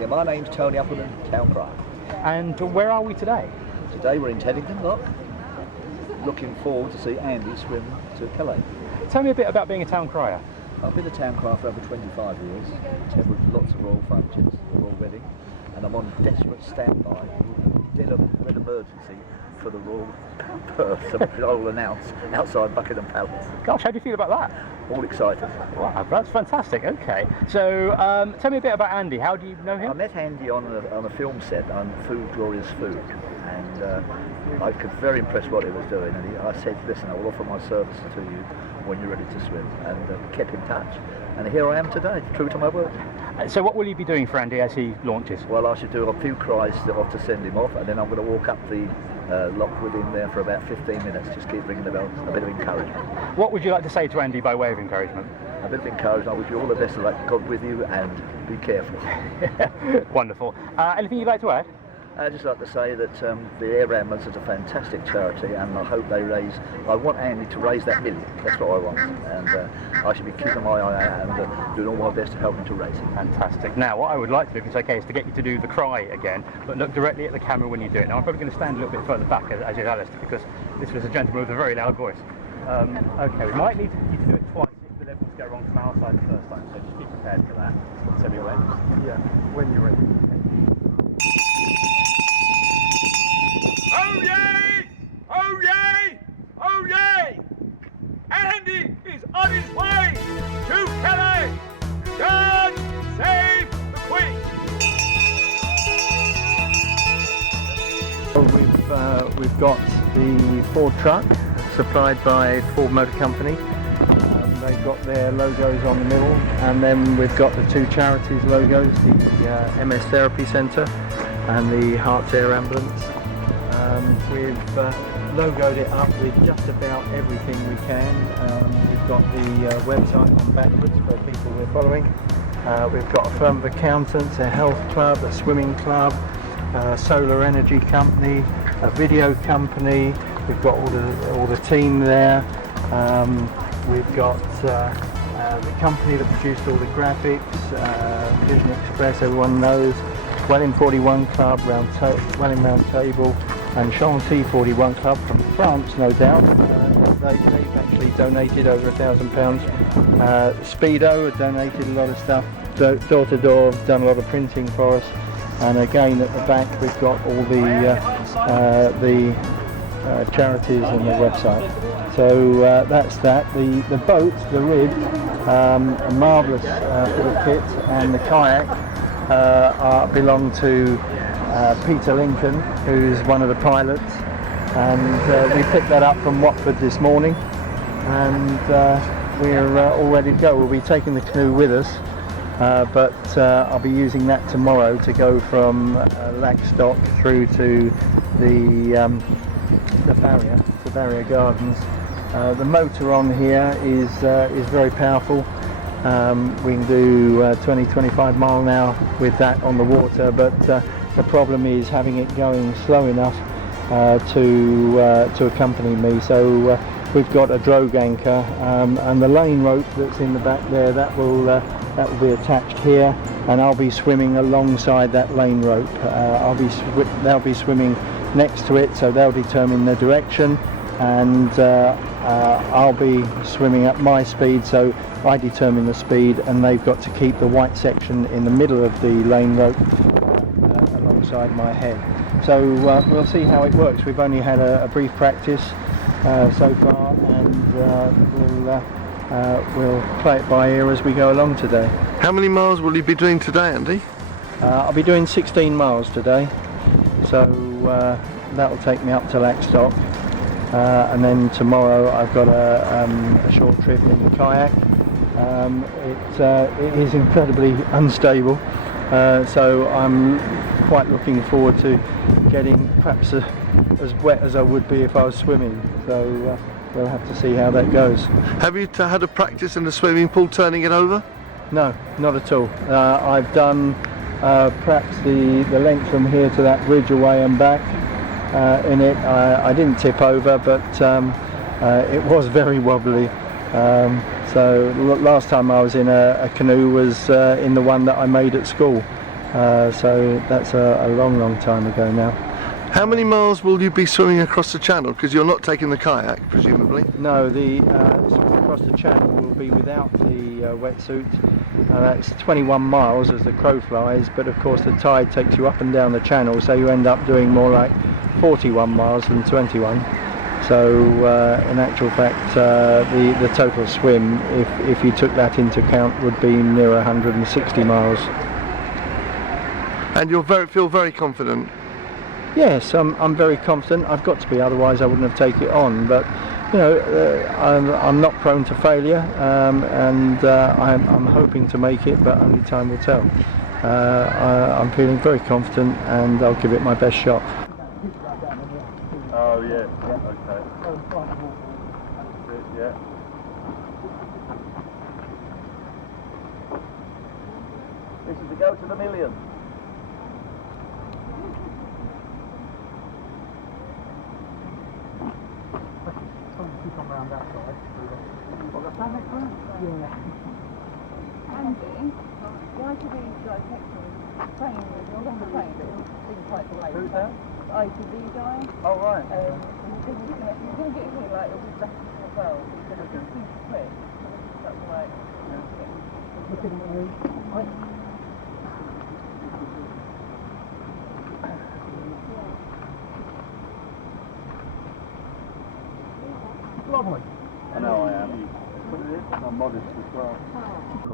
Yeah, my name's Tony Appleton, Town Crier. And where are we today? Today we're in Teddington Lock. Looking forward to see Andy swim to Calais. Tell me a bit about being a town crier. I've been a town crier for over 25 years, attended lots of royal functions, royal wedding, and I'm on desperate standby, dead emergency for the royal birth, which I will announce outside Buckingham Palace. Gosh, how do you feel about that? All excited. Wow, that's fantastic. Okay, so tell me a bit about Andy. How do you know him? I met Andy on a film set on Food, Glorious Food, and I was very impressed what he was doing, and I said, listen, I will offer my services to you when you're ready to swim, and kept in touch, and here I am today, true to my word. So what will you be doing for Andy as he launches? Well, I should do a few cries to send him off, and then I'm going to walk up the lock with him there for about 15 minutes, just keep ringing the bell, a bit of encouragement. What would you like to say to Andy by way of encouragement? A bit of encouragement. I wish you all the best of luck, God with you, and be careful. Wonderful. Anything you'd like to add? I'd just like to say that the Air Ambulance is a fantastic charity, and I hope they I want Andy to raise that million. That's what I want, and I should be keeping my eye out and doing all my best to help him to raise it. Fantastic. Now, what I would like to do, if it's okay, is to get you to do the cry again, but look directly at the camera when you do it. Now, I'm probably going to stand a little bit further back, as you Alistair, because this was a gentleman with a very loud voice. Okay, we might need you to do it twice if the levels go wrong from our side the first time, so just be prepared for that. So be aware. Yeah, when you're ready. Oh yay! Oh yay! Oh yay! Andy is on his way to Calais! God save the Queen! We've got the Ford truck supplied by Ford Motor Company. They've got their logos on the middle, and then we've got the two charities logos, the MS Therapy Centre and the Hearts Air Ambulance. We've logoed it up with just about everything we can. We've got the website on backwards for people we're following. We've got a firm of accountants, a health club, a swimming club, a solar energy company, a video company. We've got all the team there. We've got the company that produced all the graphics, Vision Express, everyone knows. Welling 41 Club, Welling Round Table, and Chantilly 41 Club from France, no doubt. They've actually donated over £1,000. Speedo have donated a lot of stuff. Door to Door have done a lot of printing for us. And again, at the back, we've got all the charities and the website. So that's that. The boat, the rig, a marvellous little kit, and the kayak belong to Peter Lincoln, who's one of the pilots, and we picked that up from Watford this morning, and we're all ready to go. We'll be taking the canoe with us, but I'll be using that tomorrow to go from Laxdock through to the Barrier Gardens. The motor on here is very powerful. We can do 20-25 mile an hour with that on the water, but the problem is having it going slow enough to accompany me. So we've got a drogue anchor, and the lane rope that's in the back there, that will be attached here, and I'll be swimming alongside that lane rope. They'll be swimming next to it, so they'll determine the direction, and I'll be swimming at my speed, so I determine the speed, and they've got to keep the white section in the middle of the lane rope alongside my head. So we'll see how it works. We've only had a brief practice so far, and we'll play it by ear as we go along today. How many miles will you be doing today, Andy? I'll be doing 16 miles today, so that'll take me up to Laxdock. And then tomorrow I've got a short trip in the kayak. It is incredibly unstable, so I'm quite looking forward to getting perhaps as wet as I would be if I was swimming. So we'll have to see how that goes. Have you had a practice in the swimming pool turning it over? No, not at all. I've done perhaps the length from here to that bridge away and back. In it, I didn't tip over, but it was very wobbly. So last time I was in a canoe was in the one that I made at school, So that's a long time ago now. How many miles will you be swimming across the channel? Because you're not taking the kayak, presumably. No, the swim across the channel will be without the wetsuit. That's 21 miles as the crow flies, but of course the tide takes you up and down the channel, so you end up doing more like 41 miles than 21. So in actual fact, the total swim, if you took that into account, would be near 160 miles. And you feel very confident? Yes, I'm very confident. I've got to be, otherwise I wouldn't have taken it on. But you know, I'm not prone to failure, and I'm hoping to make it, but only time will tell. I'm feeling very confident, and I'll give it my best shot. Oh yeah, okay. Yeah. This is to go to the million. Andy, why do we like train with you're on the train, but it's quite delayed. Who's that? ITV guy. Oh right. Because you're going to get here like it'll be better as well. Because it's going to be quick. That's like. Lovely. I know I am. I'm modest as well.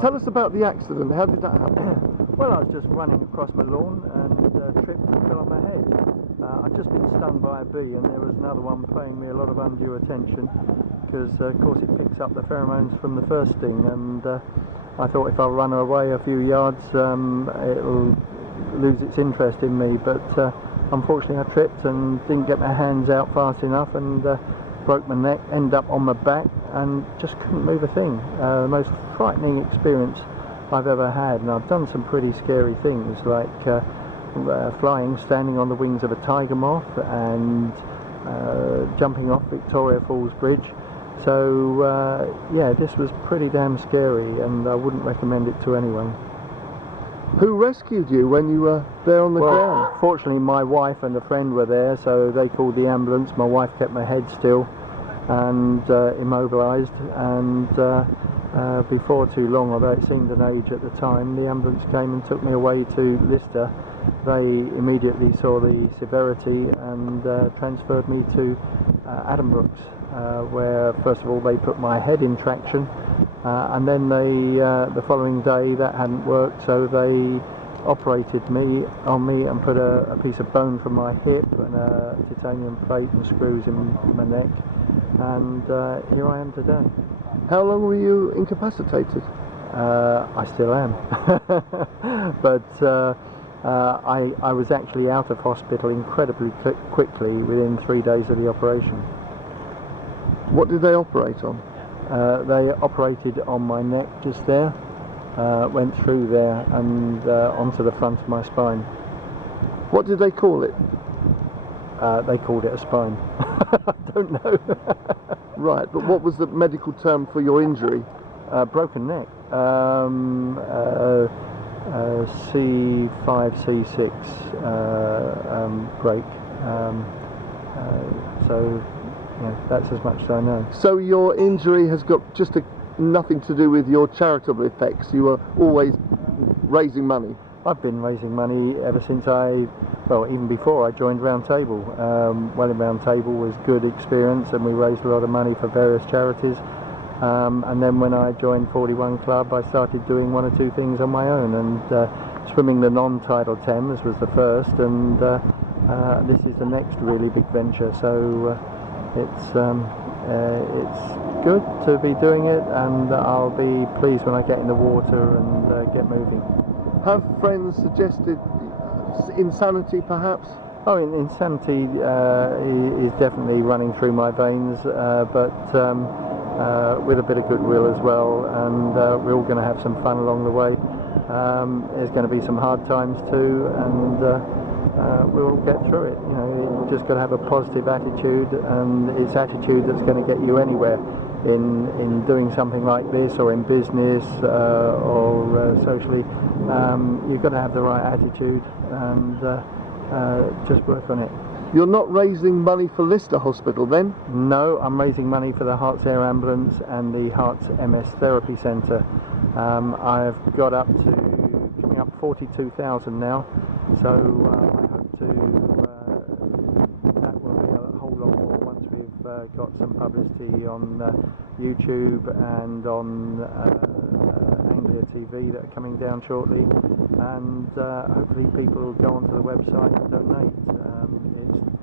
Tell us about the accident. How did that happen? Well, I was just running across my lawn and tripped and fell on my head. I'd just been stung by a bee, and there was another one paying me a lot of undue attention because, of course, it picks up the pheromones from the first sting, and I thought if I run away a few yards, it'll lose its interest in me. But unfortunately, I tripped and didn't get my hands out fast enough, and broke my neck, ended up on my back, and just couldn't move a thing. The most frightening experience I've ever had, and I've done some pretty scary things, like flying, standing on the wings of a tiger moth, and jumping off Victoria Falls Bridge. So yeah, this was pretty damn scary, and I wouldn't recommend it to anyone. Who rescued you when you were there on the ground? Fortunately, my wife and a friend were there, so they called the ambulance. My wife kept my head still and immobilised, and before too long, although it seemed an age at the time, the ambulance came and took me away to Lister. They immediately saw the severity and transferred me to Addenbrooke's, where first of all they put my head in traction, and then the following day that hadn't worked, so they operated on me and put a piece of bone from my hip and a titanium plate and screws in my neck, and here I am today. How long were you incapacitated? I still am. But I was actually out of hospital incredibly quickly within 3 days of the operation. What did they operate on? They operated on my neck just there, went through there and onto the front of my spine. What did they call it? They called it a spine. I don't know. Right, but what was the medical term for your injury? Broken neck. C5, C6 break. So yeah, that's as much as I know. So your injury has got just nothing to do with your charitable effects. You were always raising money. I've been raising money ever since even before I joined Round Table. Welling Round Table was good experience, and we raised a lot of money for various charities. And then when I joined 41 Club, I started doing one or two things on my own, and swimming the non-tidal Thames was the first, and this is the next really big venture. So it's good to be doing it, and I'll be pleased when I get in the water and get moving. Have friends suggested insanity, perhaps? Oh, insanity is definitely running through my veins, but with a bit of goodwill as well, and we're all going to have some fun along the way. There's going to be some hard times too, and we'll get through it. You know, you just got to have a positive attitude, and it's attitude that's going to get you anywhere. in doing something like this, or in business, or socially, you've got to have the right attitude and just work on it. You're not raising money for Lister Hospital then? No, I'm raising money for the Hearts Air Ambulance and the Hearts MS Therapy Centre. I've got up to coming up 42,000 now, so I hope to that will be a whole lot more once we've got some publicity on YouTube and on Anglia TV that are coming down shortly, and hopefully people will go onto the website and donate.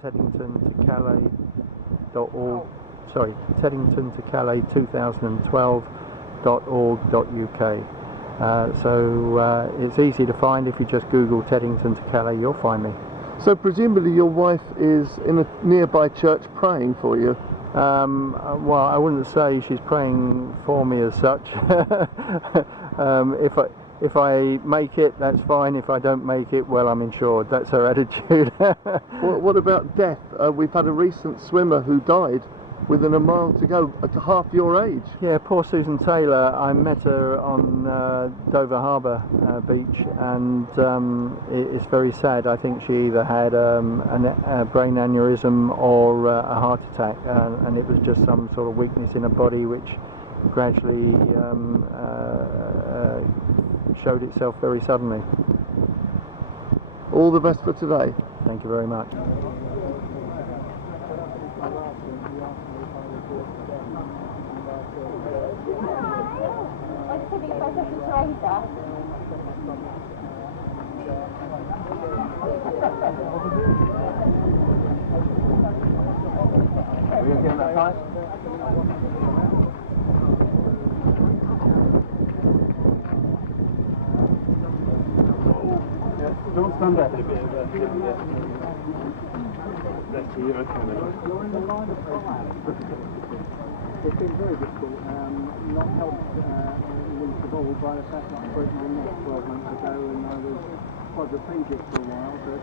Teddington to Calais 2012.org.uk. So it's easy to find. If you just Google Teddington to Calais, you'll find me. So presumably your wife is in a nearby church praying for you? Well, I wouldn't say she's praying for me as such. If I make it, that's fine. If I don't make it, well, I'm insured. That's her attitude. What about death? We've had a recent swimmer who died within a mile to go at half your age. Yeah, poor Susan Taylor. I met her on Dover Harbour beach, and it's very sad. I think she either had a brain aneurysm or a heart attack, and it was just some sort of weakness in her body which gradually showed itself very suddenly. All the best for today. Thank you very much. Are you okay on that side? Don't stand there. It's been very difficult, not helped least of all by the fact that I broke my neck 12 months ago and I was quadriplegic for a while, but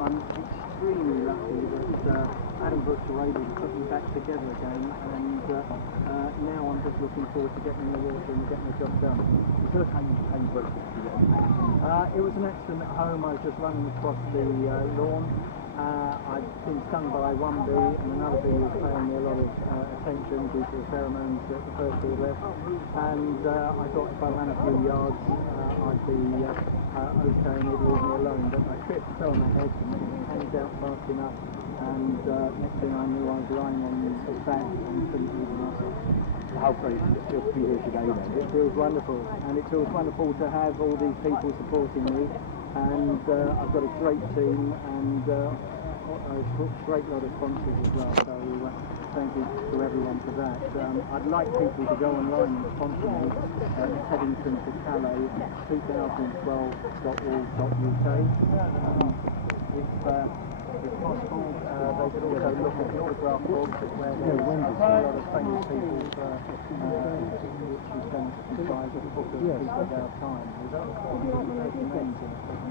I'm extremely lucky that Adam Brooks were able to put me back together again, and now I'm just looking forward to getting in the water and getting the job done. Tell us how you broke it. It was an accident at home. I was just running across the lawn. I'd been stung by one bee, and another bee was paying me a lot of attention due to the pheromones that the first bee left. And I thought if I ran a few yards, I'd be okay and it'd leave me alone. But I tripped, fell on my head, hands out fast enough, and next thing I knew, I was lying on the back and couldn't move a muscle. How great does it feel to be here today then? It feels wonderful, and it feels wonderful to have all these people supporting me, and I've got a great team and a great lot of sponsors as well, so thank you to everyone for that. I'd like people to go online and sponsor me at Teddington to Calais 2012.org.uk. If possible, they could also look at the autograph books where there's a lot of famous people which we tend to comprise a book of people of our time.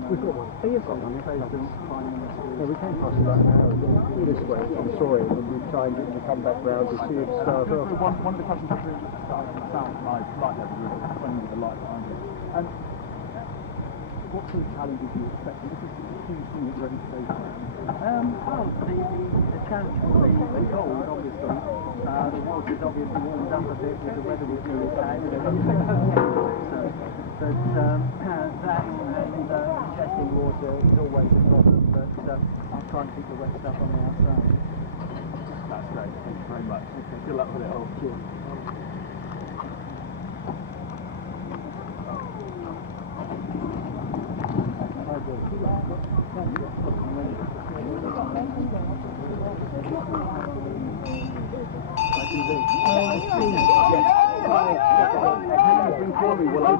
We've got one. President, Prime Minister. Yeah, we came across about an hour ago this way and saw it, and we tried to come back round to see it start off. One of the questions that started sound my light level running with the light behind it. And what sort of challenges do you expect? This is a huge thing that's ready to go for. Well, the challenge will be the cold, obviously. The water's obviously warmed up a bit with the weather we've really had. But that and ingesting water is always a problem, but I'll try and keep the wet stuff on the outside. That's great. Thank you very much. Okay, good luck with it all. Cheers.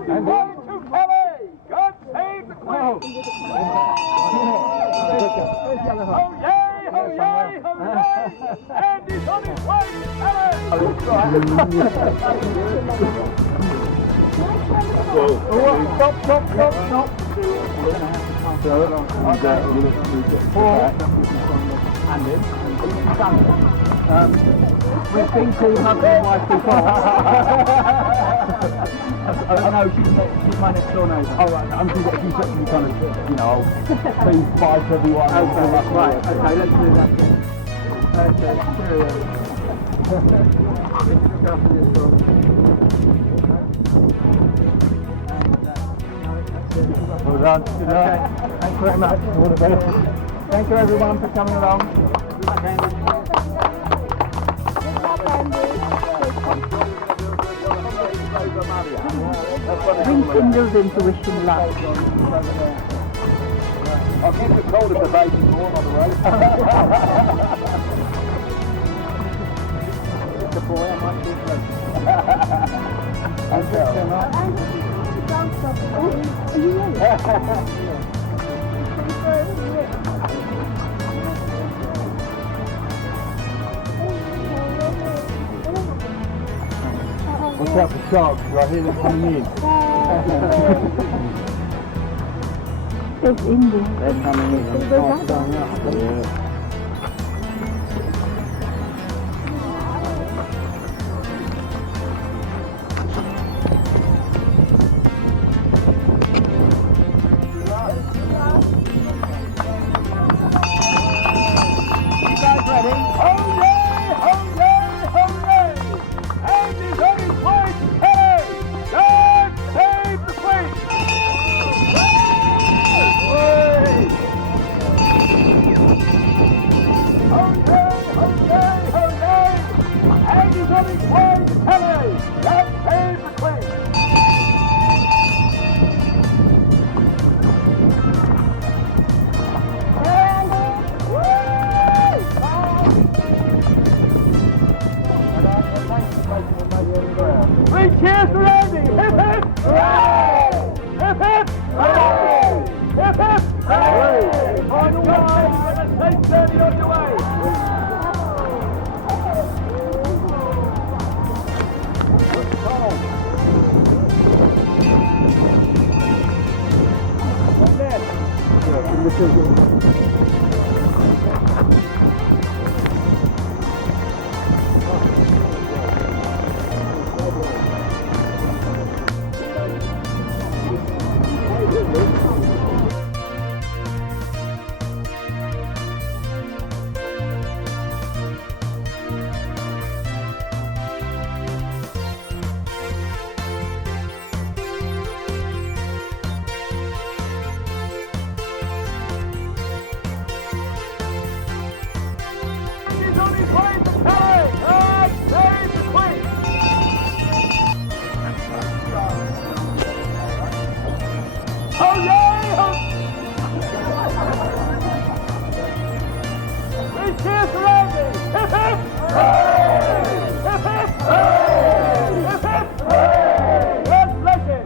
And on to Calais! God save the Queen! Oh yay! Oh yay! Oh yay! And he's on his way to Calais! Stop! And in. We've been called husband and wife before. Oh no, she's my next door neighbour. Oh right, I'm just actually kind of, you know, I'll be five to everyone. Okay, right, okay, let's do that then. Okay, cheerio. Let's look after this one. Well done. Good night. Thanks very much. All the best. Thank you everyone for coming along. Good luck, Andy. Rekindles intuition luck. I'll keep it cold if the baby's born on the way. It's a boy, I might be close. Watch out for sharks, I hear them coming in. It's Indy. They're coming in. It's going up. Yeah. Andy's on his way to Calais! God save the Queen! Andy's on his way to Calais! God save the Queen! Three cheers for Andy! Hip hip! Hooray! Hip hip! Hooray! Hip hip! Hooray! On your way! And a safe journey on your way! He's on his way to Calais! God save the Queen! Oh yeah! Three cheers for Andy! Hip hip! Hooray! Hip hip! Hooray! Hip hip! Hooray! God bless him!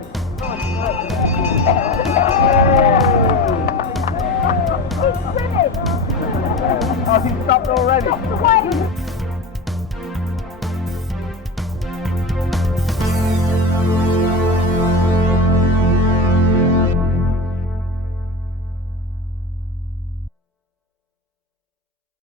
Oh, he's stopped already.